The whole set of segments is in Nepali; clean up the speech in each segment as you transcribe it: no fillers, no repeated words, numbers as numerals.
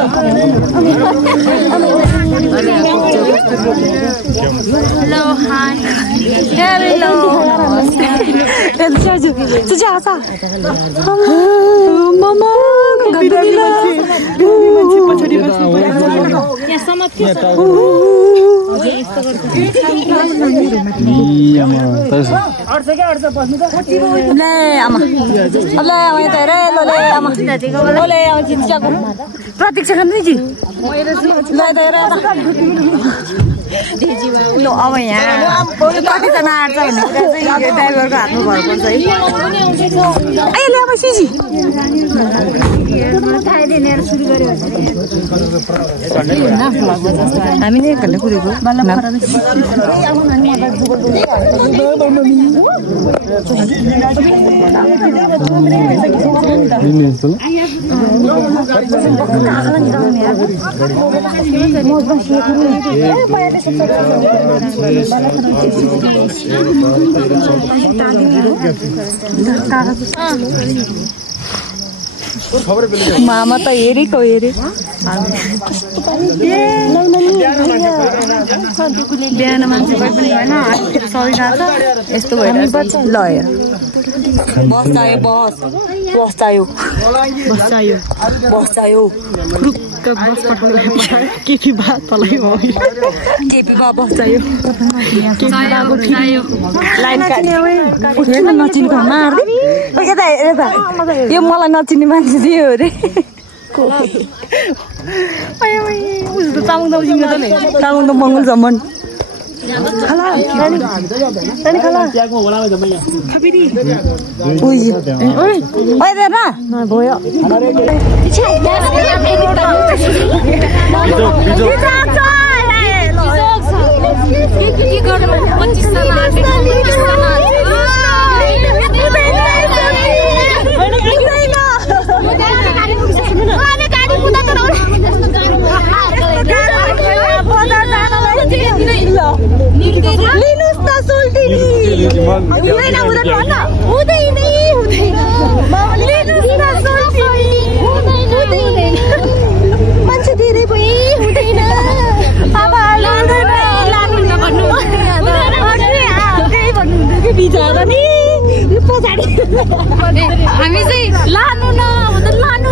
Hello, hi. Hello. Mama, प्रतीक्षा खाँदैछि लो अब यहाँ कतिजना आँट्छ भन्ने कुरा चाहिँ ड्राइभरको हातमा भर पर्छ है अहिले अब सिजी हामी नै एकले कुदेको मामा त हेरेको हेरे बिहान मान्छे कोही पनि होइन सजिरहेको छ यस्तो भइरहेछ ल बस चाहियो बस पठाउनु केपी बा तलाई हो केपी बा बस चाहियो लाइन काट्यो नचिनेको मार्दै यो मलाई नचिन्ने मान्छे दियो अरे तामाङ त मङ्गलसम्म मान्छे धेरै भए हुँदैन बिचरा नि पछाडि हामी चाहिँ लानु न लानु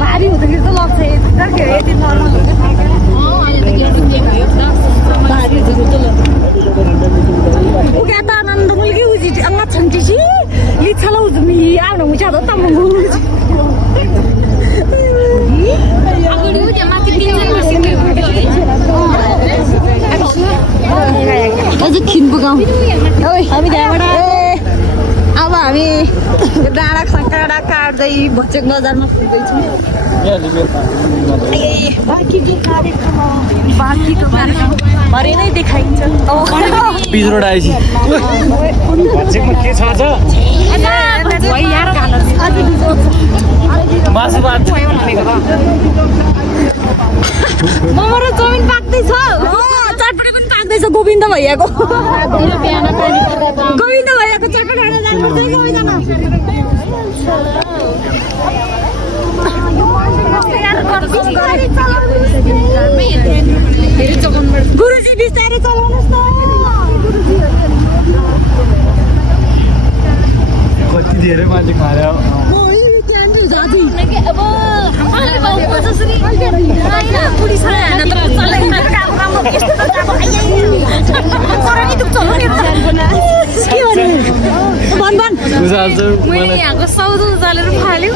भारी हुँदाखेरि त डाँडा काट्दै भचेक बजारमा पुग्दैछौँ। बाँकीको कार्यक्रम भरे नै देखाइन्छ। पिज्रो डाइसी भचेकमा के छ मासु भात मोमो र चाउमिन पाक्दैछ। चटपटी पनि पाक्दैछ गोविन्द भैयाको। गोविन्द भैयाको चटपटी खान जानुपर्छ। गुरुजी बिस्तारै चलाउनुहोस् न कति धेरै मान्छे खायो यहाँको सौदो उचालेर फाल्यो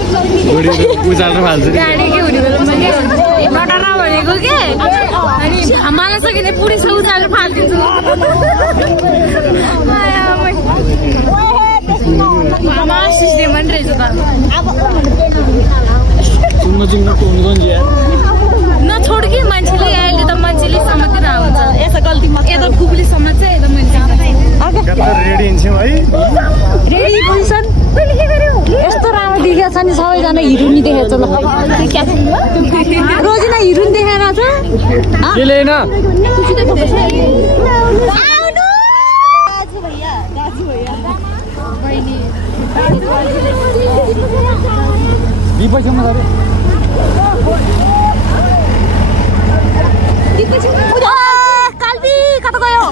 उचालेर फाल्छ गाडी के हुने बेला मैले डटाना भनेको के अनि मलाई सकिने पुरी छ उचालेर फालिदिन्छु मामा सिस्टम पनि रहेछ त नछोड कि मान्छेले अहिले त मान्छेले समातेर हुन्छ यता गल्तीमा यता कुकुरले समात्छ यता मैले रेडी हिँड्छौँ है रेडी पोजिसन यस्तो राम्रो देखेको छ नि सबैजना हिरोनी देखेको छ ल रोजिना हिरोनी देखेर छ के लेन काल्पी कता गयो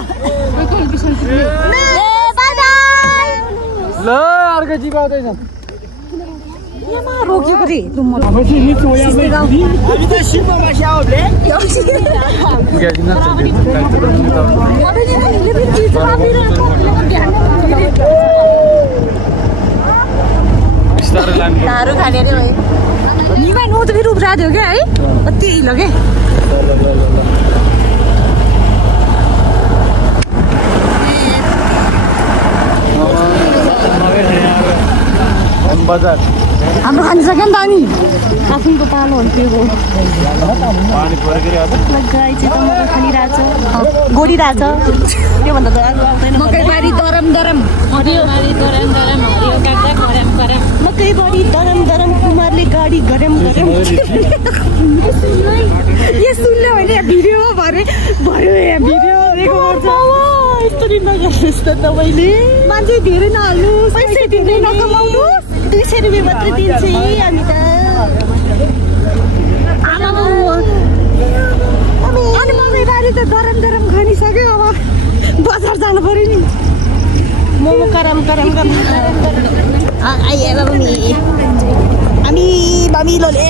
ल अर्को जीव आउँदैछ यहाँ रोक्यो रे दारू खाने अरे भाइ निमा नो त फेरि उब्रा दियो क्या है कति लगे बजार हाम्रो खानिसक्यो नि त अनि आफ्नको पालो हुन्थ्यो पानी गाई चाहिँ त मकै खानिरहेछ गोडिरहेछ त्योभन्दा त मकैबारी दरम दरम हरियोबारी गरम गरम हरियो काट्दा गरम गरम मकैबारी दरम दरम कुमारले गाडी गरम गरम यो सुन्यो भने भिडियोमा भयो यहाँ भिडियो गर्छ यस्तरी नगर्नुहोस् त तपाईँले मान्छे धेरै नहाल्नुहोस् पैसा धेरै नकमाउनुहोस् 200 रुपियाँ मात्रै दिन्छ हामी त अनि मकैबारी त गरम गरम खानिसक्यो अब बजार जानु पर्यो नि मोमो गरम गरम हामी लोले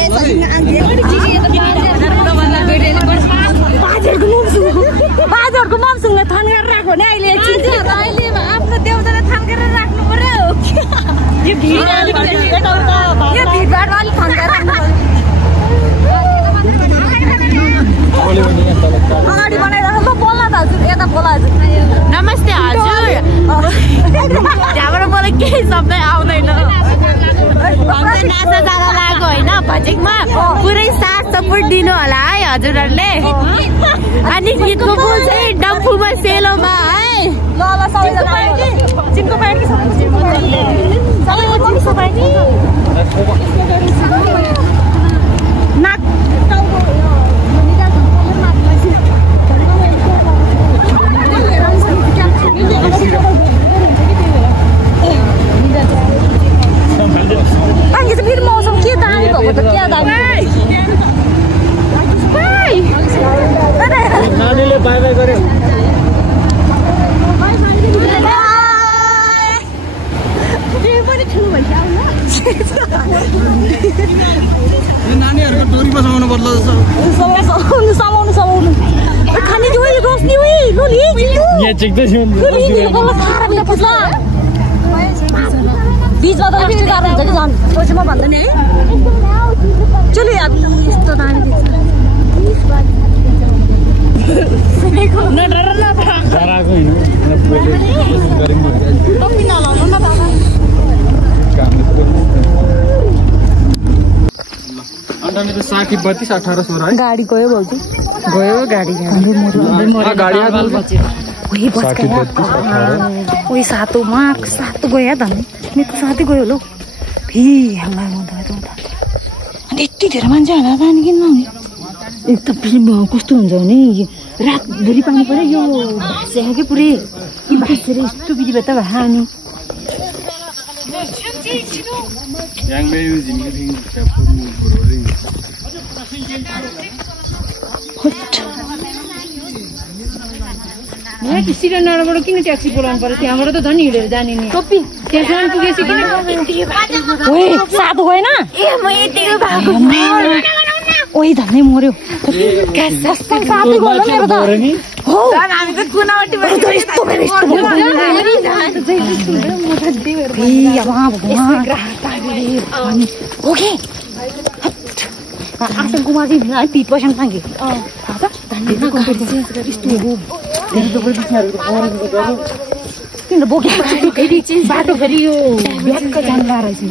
बाजेहरूको ममसुङलाई थान गरेर राख्यो भने अहिले आफ्नो देउतालाई थान गरेर राख्नु पर्यो यो भिडभाड अलिक थान गरेर राख्नु अगाडि बनाइराख्नु म बोल्न त हजुर यता बोला हजुर नमस्ते हजुर त्यहाँबाट मलाई केही शब्द आउँदैन नाचा जान लाग्यो होइन भजेकमा पुरै साथ सपोर्ट दिनु होला है हजुरहरूले अनि गीतको बोल चाहिँ डम्फुमा सेलोमा है ल ल सबैजना चिनको पार्टी नाक फेरि मौसम के दामी भएको त क्या दामी नानीले बाई बाई गर्यो नानीहरूको टोरी बसाउनु पर्ला समाउनु खाने रोस्नी यहाँ चेक्दैछु बीचमा त लास्टै गाह्रो हुन्छ कि झन् सोचेमा भन्दैन है चलो अब यस्तो दामी साकी 32-18 16 है गाडी गयो भाउजू गयो गाडी ओइ सातोमा सातो गयो त मेरो साथै गयो ल फेरि अनि यति धेरै मान्छे होला जाने किन एक त कस्तो हुन्छ भने रातभरि पानी पऱ्यो यो भाँस्या के पुरै भाँसेर यस्तो बिदी बेता भए अनि सिलिन्डरबाट किन ट्याक्सी बोलाउनु पर्यो त्यहाँबाट त झन् हिँडेर जाने नि टोपी त्यहाँसम्म पुगेपछि किन साधु होइन ओइ धन्नै मर्यो आतंकवादी पिट पैसा मागे बाटो फेरि यो ब्यागको जानु रहेछ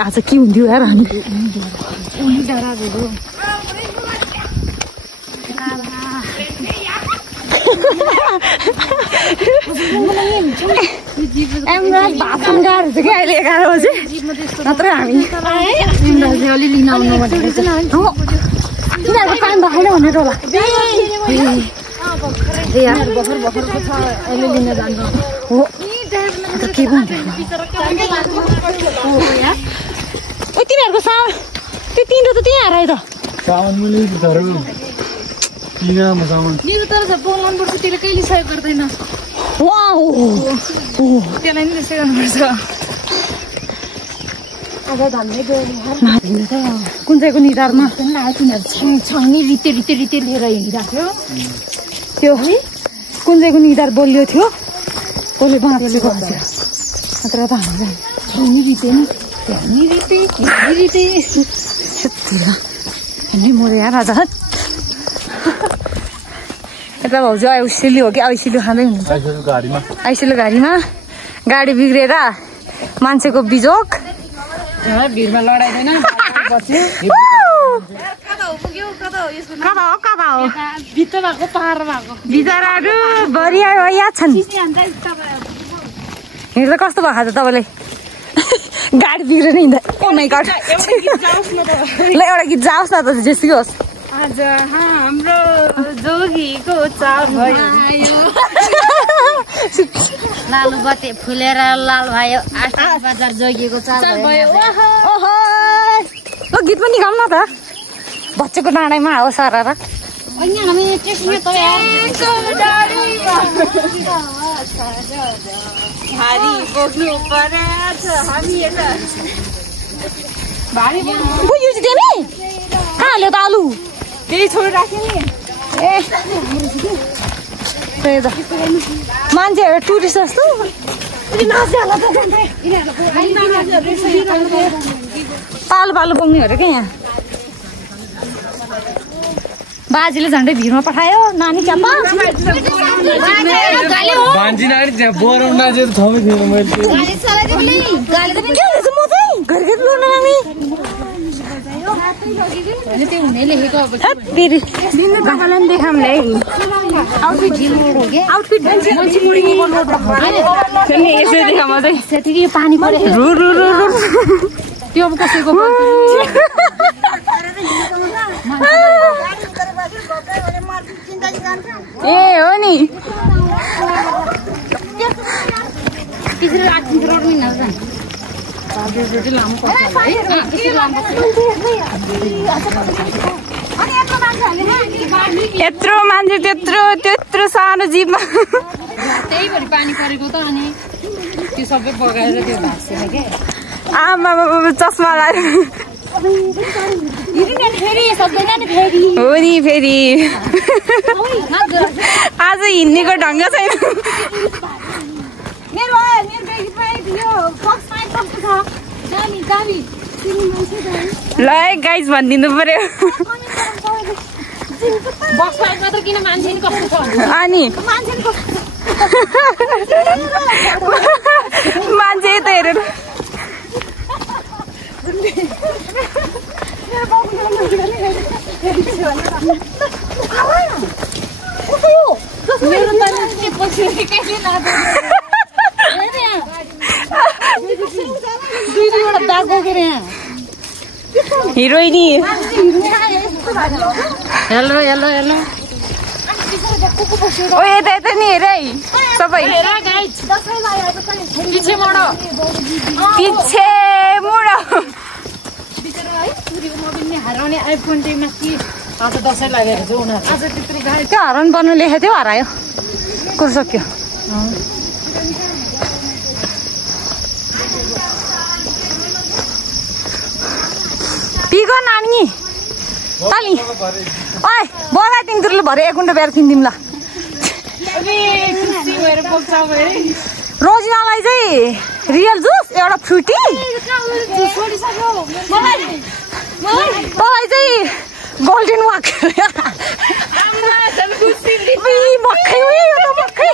आज के हुन्थ्यो यार हामी भाषण गाह्रो छ क्या अहिले 11 बजे नत्र हामी अलिअलि नआउनु तिनीहरूको काम भएन भनेर होला भर्खर भर्खरको छ अहिले लिन जानु हो के पो हुन्छ तिनीहरूको सामान त्यो तिम्रो त त्यहाँ आएर त मेरो तर बोल मनपर्छ त्यसले कहिले सहयोग गर्दैन त्यसलाई नि त्यस्तै गर्नुपर्छ कुन चाहिँको निधारमा छाउने रिते लिएर हिँडिरहेको थियो है कुन चाहिँको निधार बोलियो थियो कसले बाँचेले गर्छ नत्र त हामीलाई छाउने रिते नि रिते मर्यो यार आज यता भाउजू औसिली हो कि औसिली खाँदै हुनुहुन्छ आइसिलु गाडीमा गाडी बिग्रेर मान्छेको बिजोक भिडमा लडाइदैन बिचराहरू बरिया छन् हिँड्दा कस्तो भएको छ तपाईँलाई गाडी बिग्रेर हिँड्दा ओ माइ गॉड ल एउटा गीत जाओस् न त जेसुकै होस् आज हाम्रो जोगीको चाल भयो लालु बत्ती फुलेर लाल भयो बजार जोगीको चाल भयो ओहो ल गीत पनि गाउँ न त बच्चाको डाँडामा हो सारा र कहाँ हाल्यो त आलु त्यही छोडेर राख्यो नि मान्छेहरू टुरिस्ट जस्तो पालो बोक्नेहरू क्या यहाँ बाजेले झन्डै भिडमा पठायो नानी च्याम्पा पानी त्यो अब कसैको ए हो नि यत्रो मान्छे त्यत्रो सानो जीवमा त्यही भरि पानी परेको त अनि त्यो सबै बगाएर त्यो भाँसेन के आमा चस्मा लगाएर हो नि फेरि आज हिँड्नेको ढङ्ग छैन ल गाइज भनिदिनु पर्यो अनि मान्छे त हेरेर हिरोइनी हेलो ओ यता नि हेर है सबै पछि मोडो त्यो हराउनु पर्नु लेखेको थियो हरायो कुरो सक्यो पिगो नानी ताली ओइ बोला तिमीले भरे 1 कुन्टो बेर किन्दिम ल रोजिनालाई चाहिँ रियल जुस एउटा फ्रुटी तँलाई चाहिँ गोल्डन वाक मक्खै उयो त मक्खै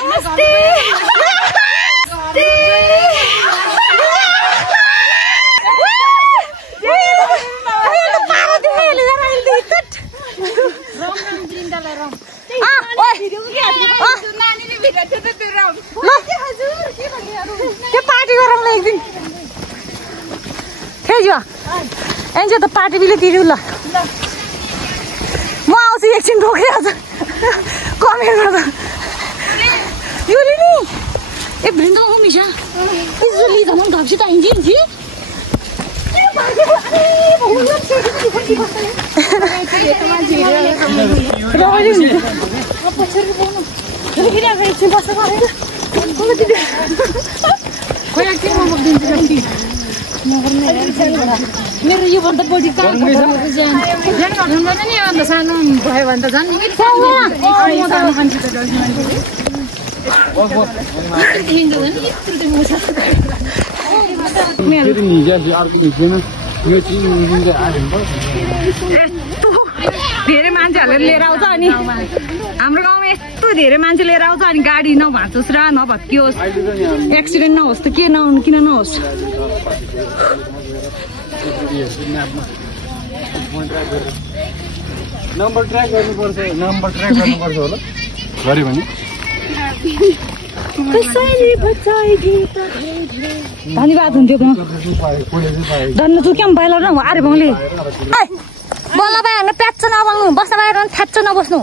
पार्टी गरौँ न एक दिन खेल्यो एन्जो त पार्टी बिले तिर्यौ ल म आउँछु एकछिन रोकिरहेको छ कमेन्ट गर्दा यो नि ए भिन्द हो मिसा इजली जमन घप्सी त हिँड्छ मेरो यो भन्दा बढी सानो भयो भने त झन् धेरै मान्छेहरूले लिएर आउँछ अनि हाम्रो गाउँमा यस्तो धेरै मान्छे लिएर आउँछ अनि गाडी नभाँचोस् र नभत्कियोस् एक्सिडेन्ट नहोस् त के नहुनु किन नहोस् नम्बर ट्र्याक गर्नुपर्छ होला गरे भने धन्यवाद हुन्थ्यो धन्नु तँ क्या बाहिर न अरे भाउले बल्ल बाहिर प्याच्च नबल्नु बस्न बाहिर थ्याच्च नबस्नु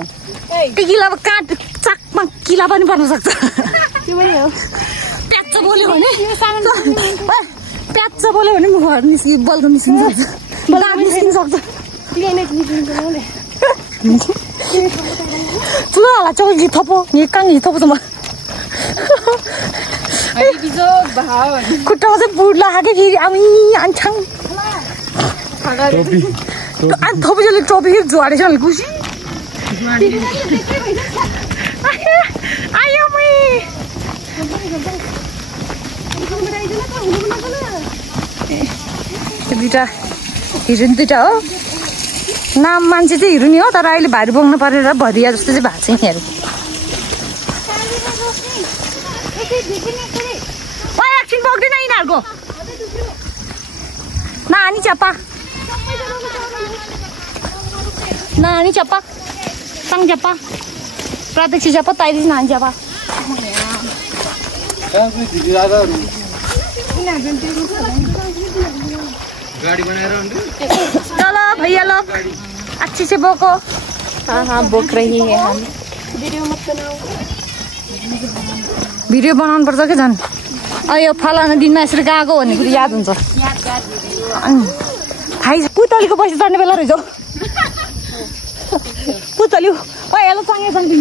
त्यो किला काट चाकमा किला पनि पर्न सक्छ प्याच्च बोल्यो भने प्याच्च बोल्यो भने मुखहरू निस्कि बल्को निस्किन सक्छ दाम निस्किन सक्छ ठुलो होला चौकी थपो कहाँ थपोसम्म खुट्टामा चाहिँ बुढ लाग्यो फेरि आमी आन्छाङ थपेले टोपी झुवाडेछ भने खुसी आयो दुइटा हिरोइन दुइटा हो नाम मान्छे चाहिँ हिरोइन हो तर अहिले भारी बोक्नु परेर भरिया जस्तो चाहिँ भएको छ यिनीहरू एकछिन बोक्दैन यिनीहरूको नानी चप्पा नानी चप्पा सङ चप्पा प्रत्यक्ष चप्पा ताइदिस नानी चप्पा चलो भैया लोग अच्छे से बोको हाँ बोक रही है हम भिडियो बनाउनु पर्छ के झन् यो फलाना दिनमा यसरी गएको भन्ने कुरो याद हुन्छ खाइ पुतलीको पैसा चढ्ने बेला रहेछ पुतली पहिला सँगै सँगै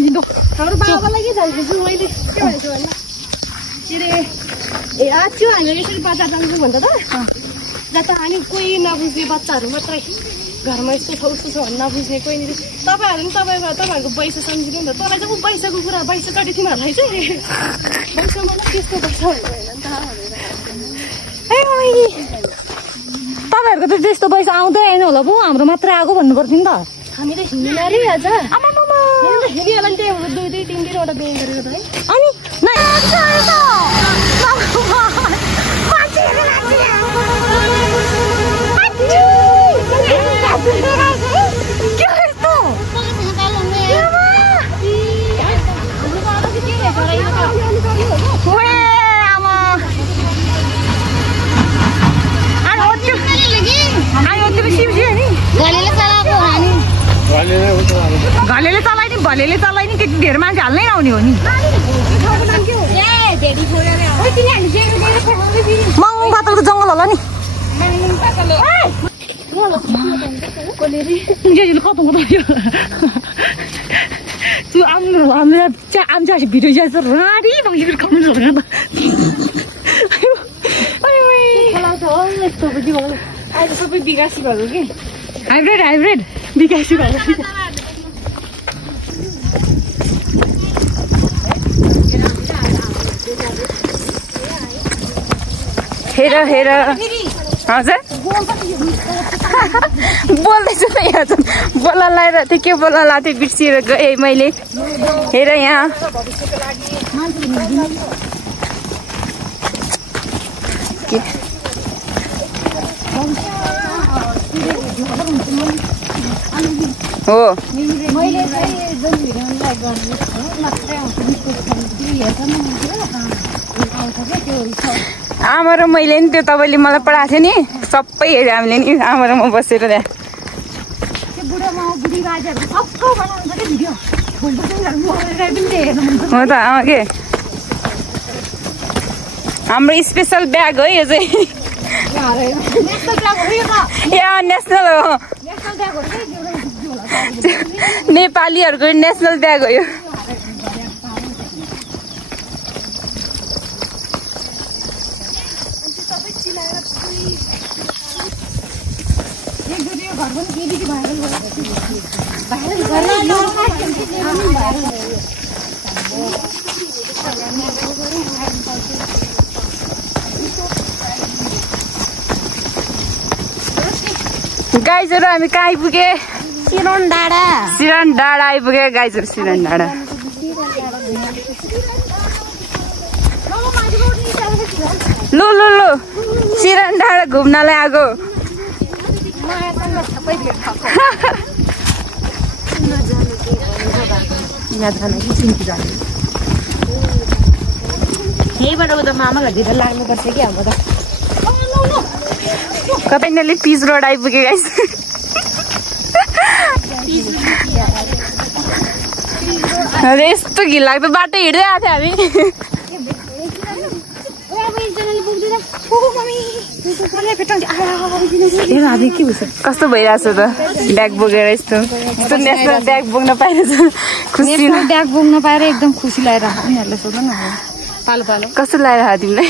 हाम्रो बाबालाई के जान्छु मैले के भनेछु भन्दा के रे ए आच्यो हामी यसरी बजार जान्छु भन्छ त जता हामी कोही नबुझ्ने बच्चाहरू मात्रै घरमा यस्तो छ उस्तो छ भन्ने नबुझ्ने कोही नि तपाईँहरू पनि तपाईँहरूको पैसा सम्झिनु नि त तँलाई चाहिँ ऊ पैसाको कुरा पैसा चढी तिमीहरूलाई चाहिँ पैसा मलाई त्यस्तो पैसा तपाईँहरूको त त्यस्तो पैसा आउँदै आएन होला पो हाम्रो मात्रै आएको भन्नु पर्थ्यो नि त हामी त हिँड्नु अरे आज हिँडिहाल्यो नि त्यही 2-3 बिहे गरेको त है अनि घलेले चलाइदिने भलेले चलाइदिने त्यति धेरै मान्छे हाल्नै नहुने हो नि मङ पातलको जङ्गल होला नि कता आमच्या अशी भिडिओ जायचं राडी मग इकडे कमेंट झालं ना अहिले सबै विकासी भएको कि हाइब्रिड विकासी भएको हेर हजुर बोल्दैछु त यहाँ चाहिँ बोला लगाएर थियो के बोला लगाएको थियो बिर्सिएर गएँ मैले हेर यहाँ हो आमा र मैले नि त्यो तपाईँले मलाई पढाएको थियो नि सबै हेऱ्यो हामीले नि आमा र म बसेर त्यहाँ हो त आमा के हाम्रो स्पेसल ब्याग हो यो चाहिँ नेसनल हो नेपालीहरूको नेसनल ब्याग हो यो गाइजहरू हामी कहाँ आइपुगे सिरन डाँडा आइपुगे गाइजहरू सिरन डाँडा लु सिरन डाँडा घुम्नलाई आएको यहीबाट उता मामालाई धेरै लाग्नुपर्छ कि अब त कतैले पिच रोड आइपुग्यो गाइस यस्तो घिनलाग्दो बाटो हिँड्दै आएको थियो हामी कस्तो भइरहेछ त ब्याग बोकेर यस्तो नेसनल ब्याग बोक्न पाइरहेछ खुसी ब्याग बोक्न पाएर एकदम खुसी लागेर उनीहरूले सोध्नु न पालो कस्तो लागेर तिमीलाई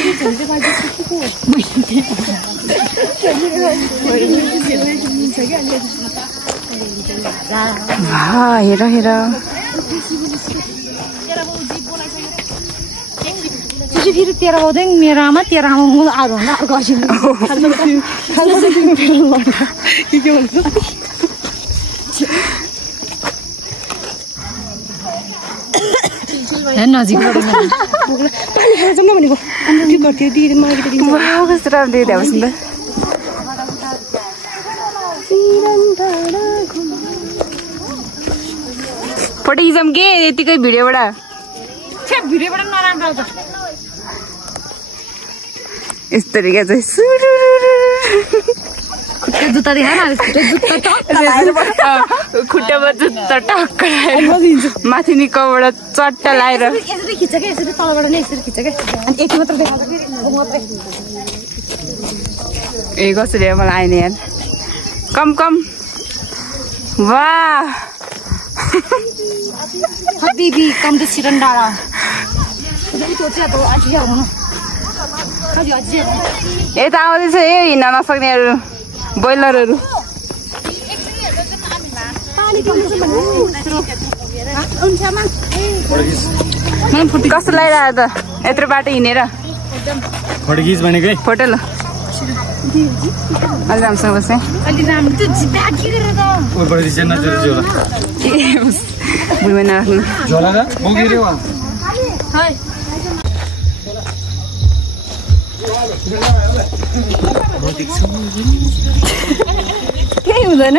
हेर फेरि तेह्र आउँदैन मेरो आमा तेह्र आमा म अरू भन्दा अर्को नजिकबाट भनेको कस्तो राम्रो देखाउँछ नि त फोटो खिचौँ के यतिकै भिडियोबाट नराम्रो आउँछ यस्तो तरिका चाहिँ खुट्टा जुत्ता देखा खुट्टामा जुत्ता टक्क माथि निकोबाट चट्टा लगाएर यसरी खिच्छ क्या यसरी तलबाट नै यसरी खिच्छ क्या अनि यति मात्र देखाउँछ ए कसरी मलाई आएन यार कम वाह हबीबी कम टु सिरन डाँडा यता आउँदैछ ए हिँड्न नसक्नेहरू बोइलरहरू कस्तो लगाइरहेको त यत्रो बाटो हिँडेर फोटो ल अलि राम्रोसँग बसेँ भुइँमा नराख्नु केही हुँदैन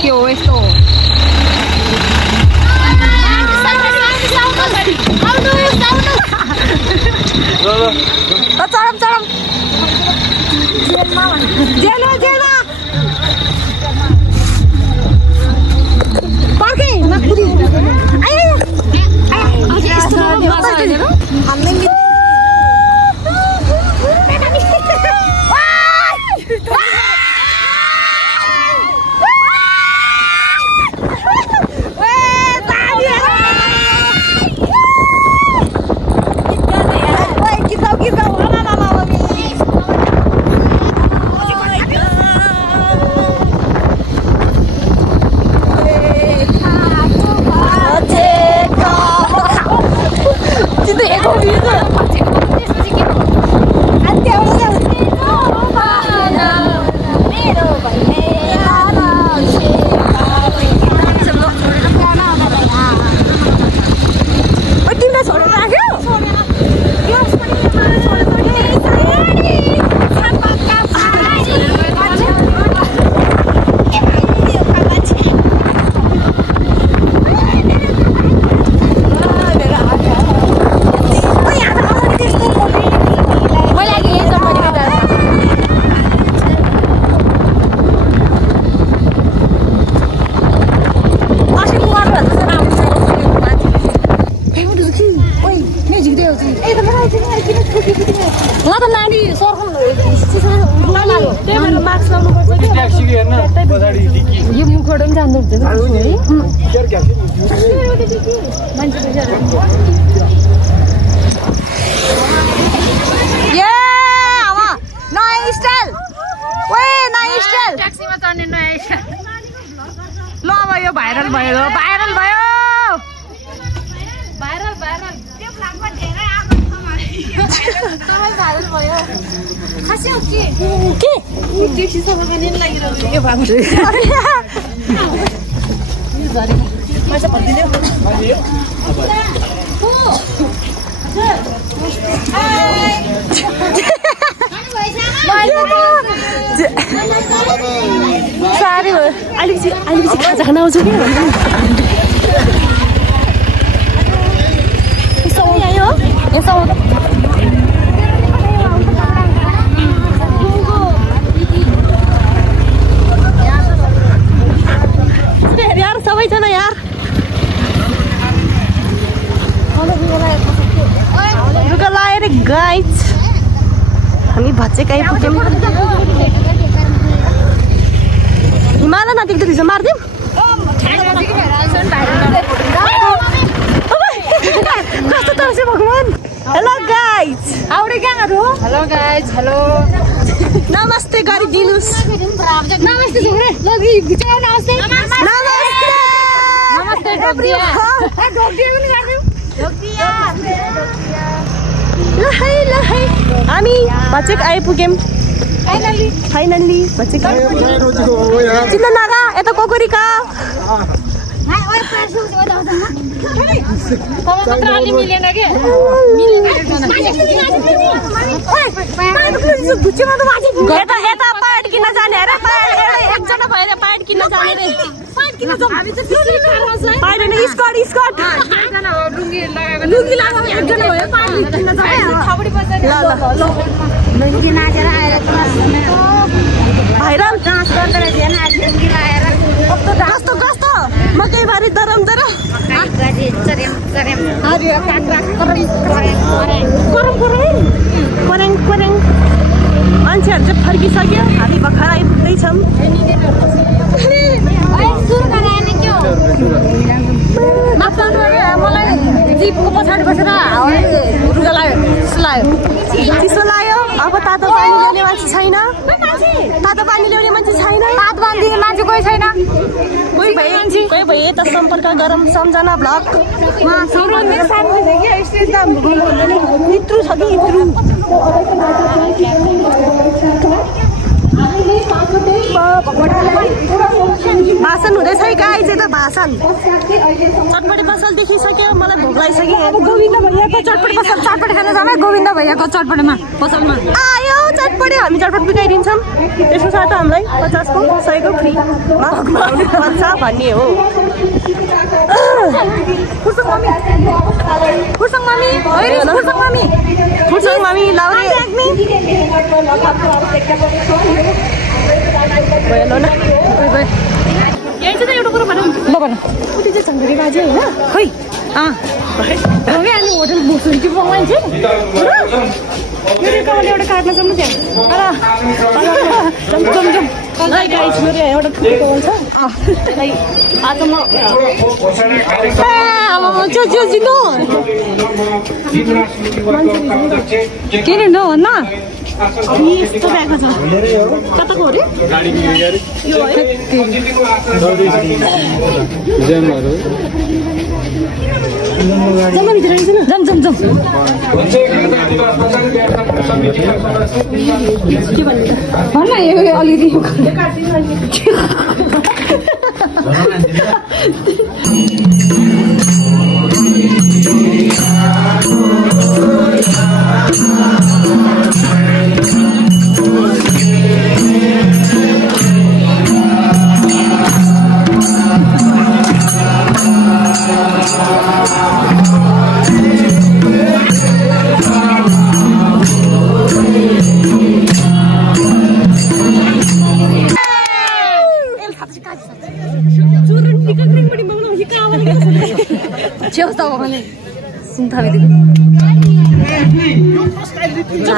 के हो यस्तो जेलमा जेलमा पर्खे नकुरी आयो यो मुखबाट पनि जान्दो हुन्छ नयाँ स्टाइल ट्याक्सीमा चढ्ने नयाँ स्टाइल ल अब यो भाइरल भयो भाइरल भयो भाइरल भाइरल त्यो फ्ल्यागमा धेरै आगो छ मलाई भाइरल भयो खासै हो के ट्याक्सी सफा गर्ने लागिरहेको यो भाग साह्रै भयो अलिकति खाजा खान आउँछु कि यार सबैजना यार रुगा लाएर गाइज हामी भच्चेक आइपुग्यौँ हिमालय नदेख्दो रहेछ मारिदिउँ कस्तो तर्छ भगवान हेलो गाइज आउरे कहाँहरू हो हेलो गाइज हेलो नमस्ते गरिदिनुहोस् नमस्ते झुम्रे लगी बिचार नमस्ते नमस्ते ढोकिया ढोकिया पनि गर्दियौ ढोकिया ल है हामी भच्चेक आइपुग्यौँ फाइनल्ली भच्चेक चिन्ता नागा यता कोकोरीका अलि मिलेन के यता पाइट किन्न जाने अरे एकजना भएर पाइट किन्न जाने रे पाइट होइन स्कट लुङ्गी लगाएको लुङ्गी लगाएको एकजना भयो पाइट किन्न जाने लुङ्गी नाचेर आएर भाइरल डान्स गर्दै रहेछ लुङ्गी लगाएर कस्तो कस्तो मकैबारी दरम दरम कोरेङ मान्छेहरू चाहिँ फर्किसक्यो हामी भर्खर आइपुग्दैछौँ मलाई जिपको पछाडि बसेर रुगा चिसो लाग्यो अब तातो पानी ल्याउने मान्छे छैन तातो पानी ल्याउने मान्छे छैन हात बाँधिने मान्छे कोही छैन कोही भए यता सम्पर्क गरौँ सम्झना ब्लग इत्रु छ कि इत्रु भाषण हुँदैछ है गाइज यता भाषण चटपटे पसल देखिसक्यो मलाई भोक लागिसक्यो गोविन्द भैयाको चटपटे पसल चटपटे खान जाने गोविन्द भैयाको चटपटेमा पसलमा आयो चटपटे हामी चटपट बिगाइदिन्छौँ त्यसको साथ हामीलाई 50को 100को फ्रीमा भन्छ भन्ने हो फुर्सङ मामी फुर्सङ मामी लाउने यही चाहिँ एउटा कुरो भनौँ ल भन उति चाहिँ चङ्गरी बाजे होइन खै हामी होटल बोसुन कि बङ्गाल चाहिँ मेरो कामले एउटा काट्न सक्नु त्यहाँ गाइस मेरो एउटा फुटेको छ आज म के रे न भन्न यस्तो ब्याग छ कताको अरे यो है जाम के भन्नु भन्न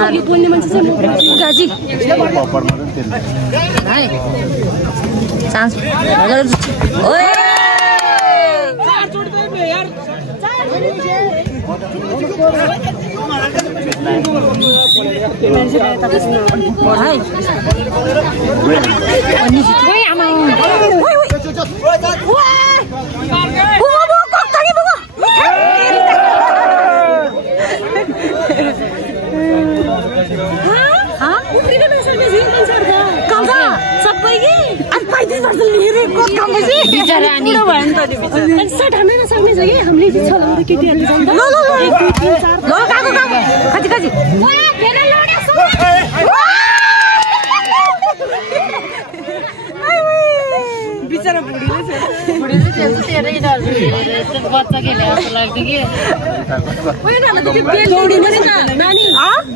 अलिअलि बोल्ने मान्छे चाहिँ गाजी चान्स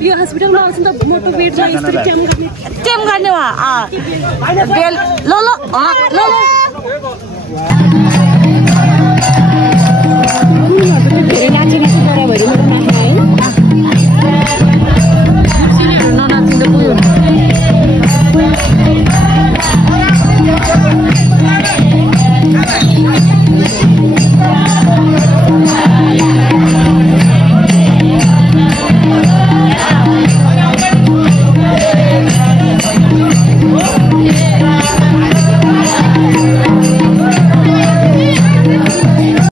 यो हस्पिटलमा आउँछ नि त मोटो बेड छ यसरी ट्याम गर्ने ल